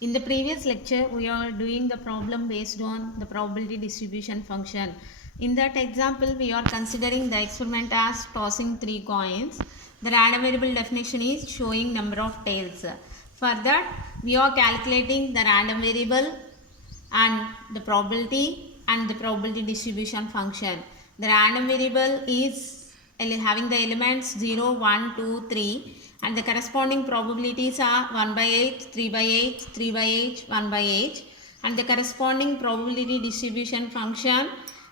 In the previous lecture, we are doing the problem based on the probability distribution function. In that example, we are considering the experiment as tossing 3 coins. The random variable definition is showing number of tails. For that, we are calculating the random variable and the probability and the probability distribution function. The random variable is having the elements 0, 1, 2, 3 and the corresponding probabilities are 1 by 8, 3 by 8, 3 by 8, 1 by 8 and the corresponding probability distribution function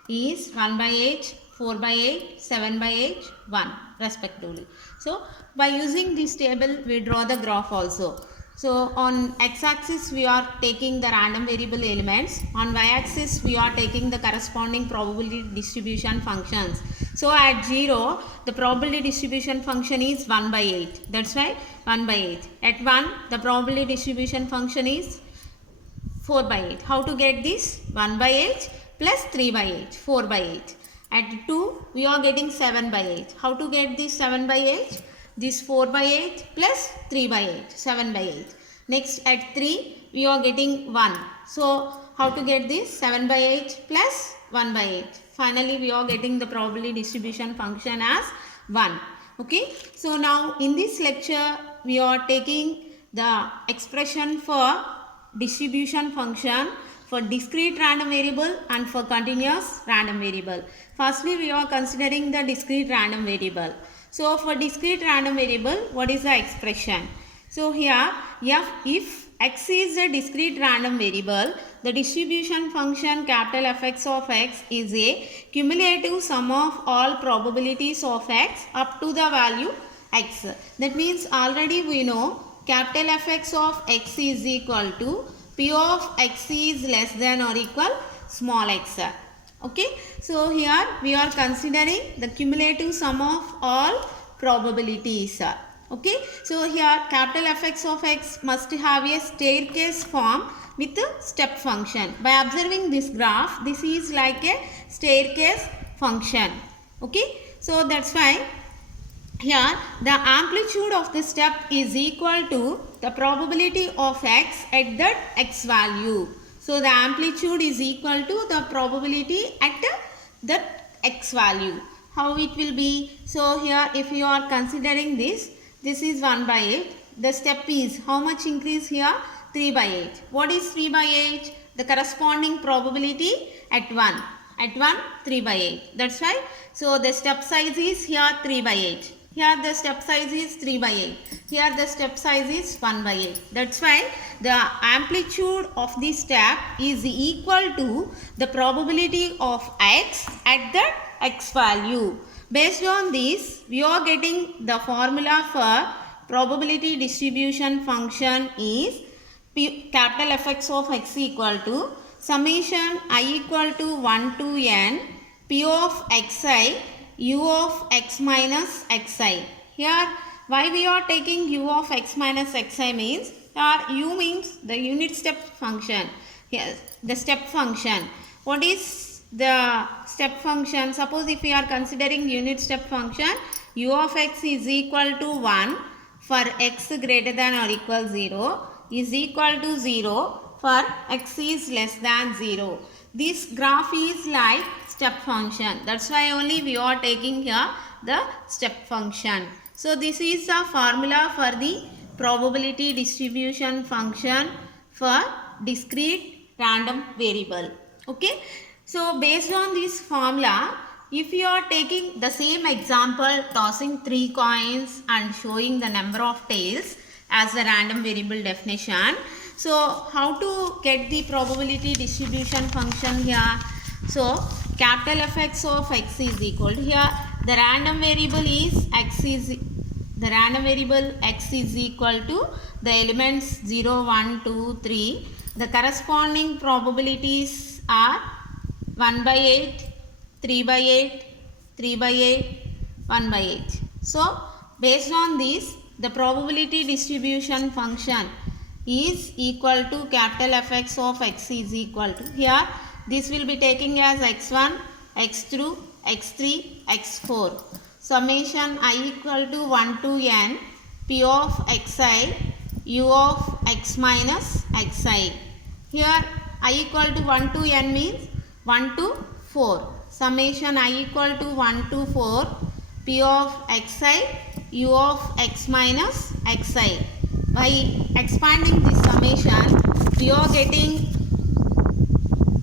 is 1 by 8, 4 by 8, 7 by 8, 1 respectively. So by using this table we draw the graph also. So on x-axis we are taking the random variable elements, on y-axis we are taking the corresponding probability distribution functions. So at 0 the probability distribution function is 1 by 8, that's why 1 by 8. At 1 the probability distribution function is 4 by 8. How to get this? 1 by 8 plus 3 by 8, 4 by 8. At 2 we are getting 7 by 8. How to get this 7 by 8? This 4 by 8 plus 3 by 8, 7 by 8. Next at 3 we are getting 1. So how to get this? 7 by 8 plus 1 by 8. Finally we are getting the probability distribution function as 1. Okay. So now in this lecture we are taking the expression for distribution function for discrete random variable and for continuous random variable. Firstly we are considering the discrete random variable. So for discrete random variable, what is the expression? So here, if x is a discrete random variable, the distribution function capital Fx of x is a cumulative sum of all probabilities of x up to the value x. That means already we know capital Fx of x is equal to p of x is less than or equal small x. Okay, so here we are considering the cumulative sum of all probabilities. Okay, so here capital Fx of x must have a staircase form with a step function. By observing this graph, this is like a staircase function. Okay, so that's why here the amplitude of the step is equal to the probability of x at that x value. So the amplitude is equal to the probability at that x value. How it will be? So here if you are considering this is 1 by 8. The step is how much increase here? 3 by 8. What is 3 by 8? The corresponding probability at 1. At 1, 3 by 8. That's why. So the step size is here 3 by 8. Here the step size is 3 by 8. Here the step size is 1 by 8. That's why the amplitude of the step is equal to the probability of x at that x value. Based on this, we are getting the formula for probability distribution function is capital Fx of x equal to summation I equal to 1 to n p of xi u of x minus xi. Here why we are taking u of x minus xi means u means the unit step function. Here the step function. What is the step function? Suppose if we are considering unit step function, u of x is equal to 1 for x greater than or equal 0 is equal to 0 for x is less than 0. This graph is like step function. That's why only we are taking here the step function. So this is the formula for the probability distribution function for discrete random variable. Okay. So based on this formula, if you are taking the same example, tossing 3 coins and showing the number of tails as the random variable definition. So how to get the probability distribution function here? So capital Fx of x is equal to here the random variable is x is equal to the elements 0, 1, 2, 3. The corresponding probabilities are 1 by 8, 3 by 8, 3 by 8, 1 by 8. So based on this, the probability distribution function is equal to capital Fx of x is equal to here this will be taking as x1, x2, x3, x4. Summation I equal to 1 to n p of xi u of x minus xi. Here I equal to 1 to n means 1 to 4. Summation I equal to 1 to 4 p of xi u of x minus xi. By expanding this summation, we are getting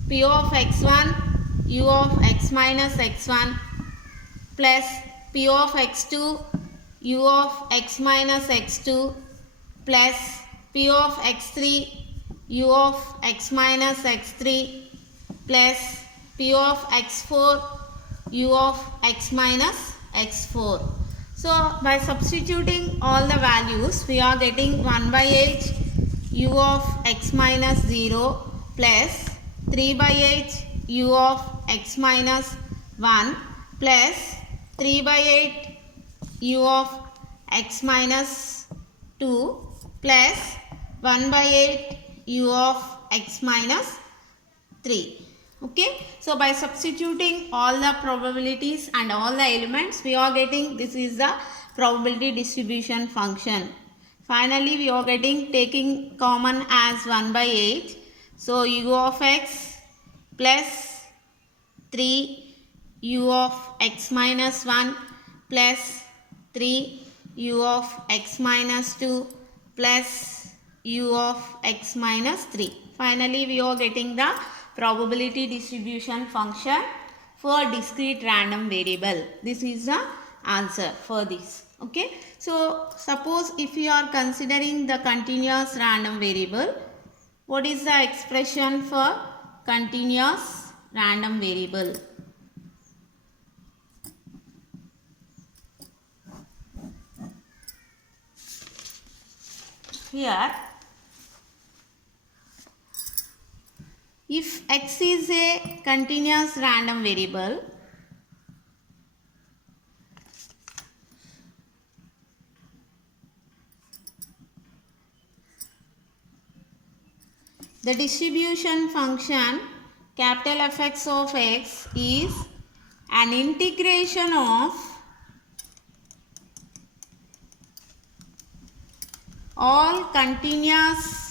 p of x1 u of x minus x1 plus p of x2 u of x minus x2 plus p of x3 u of x minus x3 plus p of x4 u of x minus x4. So by substituting all the values, we are getting 1 by 8 u of x minus 0 plus 3 by 8 u of x minus 1 plus 3 by 8 u of x minus 2 plus 1 by 8 u of x minus 3. Okay, so by substituting all the probabilities and all the elements, we are getting this is the probability distribution function. Finally, we are getting taking common as 1 by 8. So u of x plus 3 u of x minus 1 plus 3 u of x minus 2 plus u of x minus 3. Finally, we are getting the probability distribution function for discrete random variable. This is the answer for this. Okay. So, suppose if you are considering the continuous random variable, what is the expression for continuous random variable? Here, if x is a continuous random variable, the distribution function capital Fx of x is an integration of all continuous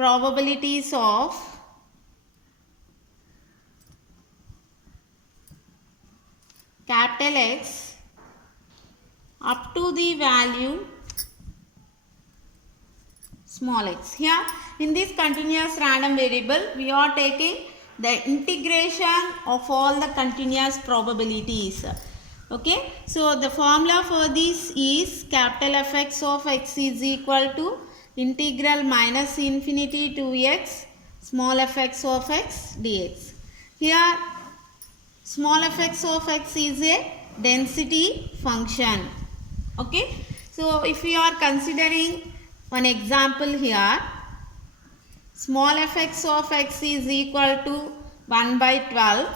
probabilities of capital X up to the value small x. Here in this continuous random variable, we are taking the integration of all the continuous probabilities. Okay, so the formula for this is capital Fx of x is equal to integral minus infinity to x small fx of x dx. Here small fx of x is a density function. Okay, so if we are considering one example here, small fx of x is equal to 1 by 12.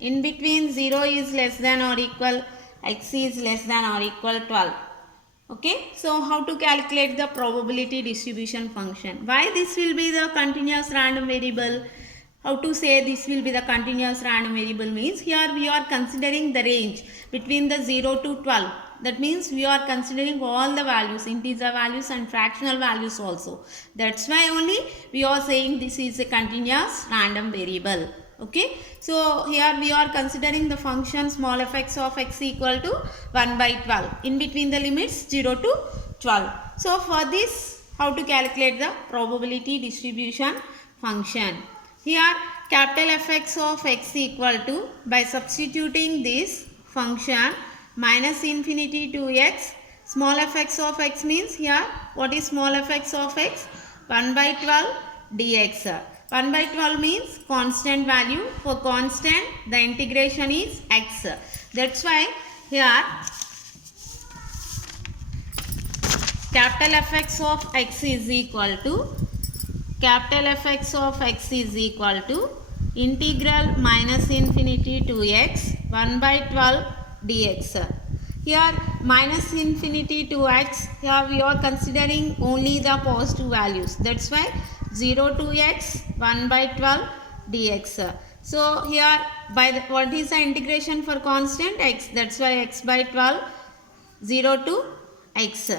In between 0 is less than or equal, x is less than or equal 12. Okay, so how to calculate the probability distribution function? Why this will be the continuous random variable? How to say this will be the continuous random variable means here we are considering the range between the 0 to 12. That means we are considering all the values, integer values and fractional values also. That's why only we are saying this is a continuous random variable. Okay, so here we are considering the function small fx of x equal to 1 by 12 in between the limits 0 to 12. So for this, how to calculate the probability distribution function? Here capital Fx of x equal to, by substituting this function minus infinity to x, small fx of x means here what is small fx of x? 1 by 12 dx. 1 by 12 means constant value. For constant, the integration is x. That's why here capital Fx of x is equal to integral minus infinity to x 1 by 12 dx. Here minus infinity to x, here we are considering only the positive values. That's why 0 to x 1 by 12 dx. So here by the, what is the integration for constant? X. That's why x by 12 0 to x.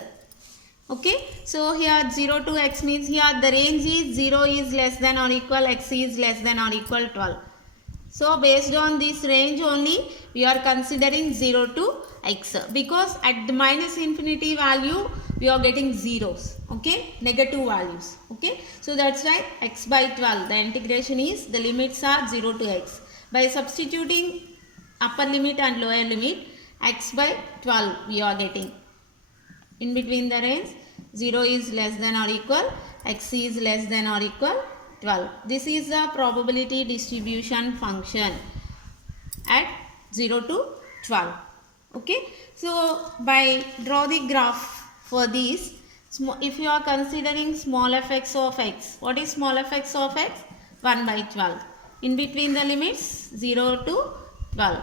Okay, so here 0 to x means here the range is 0 is less than or equal, x is less than or equal 12. So based on this range only we are considering 0 to x, because at the minus infinity value we are getting zeros, okay, negative values, okay. So that's why x by 12, the integration is, the limits are 0 to x. By substituting upper limit and lower limit, x by 12 we are getting. In between the range 0 is less than or equal, x is less than or equal 12. This is the probability distribution function at 0 to 12. Okay. So by draw the graph for this, if you are considering small fx of x, what is small fx of x? 1 by 12. In between the limits 0 to 12.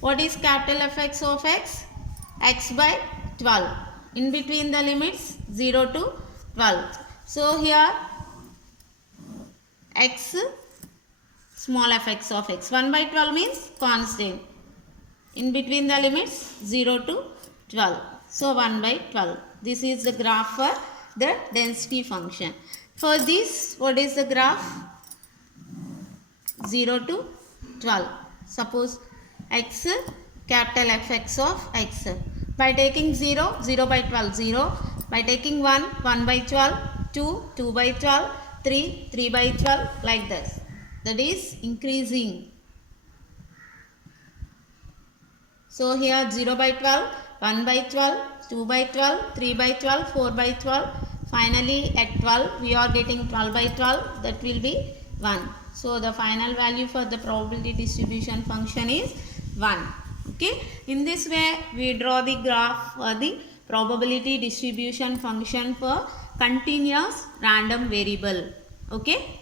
What is capital Fx of x? X by 12. In between the limits 0 to 12. So here x small fx of x, 1 by 12 means constant. In between the limits 0 to 12. So 1 by 12. This is the graph for the density function. For this, what is the graph? 0 to 12. Suppose x capital Fx of x. By taking 0, 0 by 12, 0. By taking 1, 1 by 12, 2, 2 by 12, 3, 3 by 12, like this. That is increasing. So here 0 by 12, 1 by 12, 2 by 12, 3 by 12, 4 by 12. Finally at 12 we are getting 12 by 12, that will be 1. So the final value for the probability distribution function is 1. Okay. In this way we draw the graph for the probability distribution function for continuous random variable. Okay.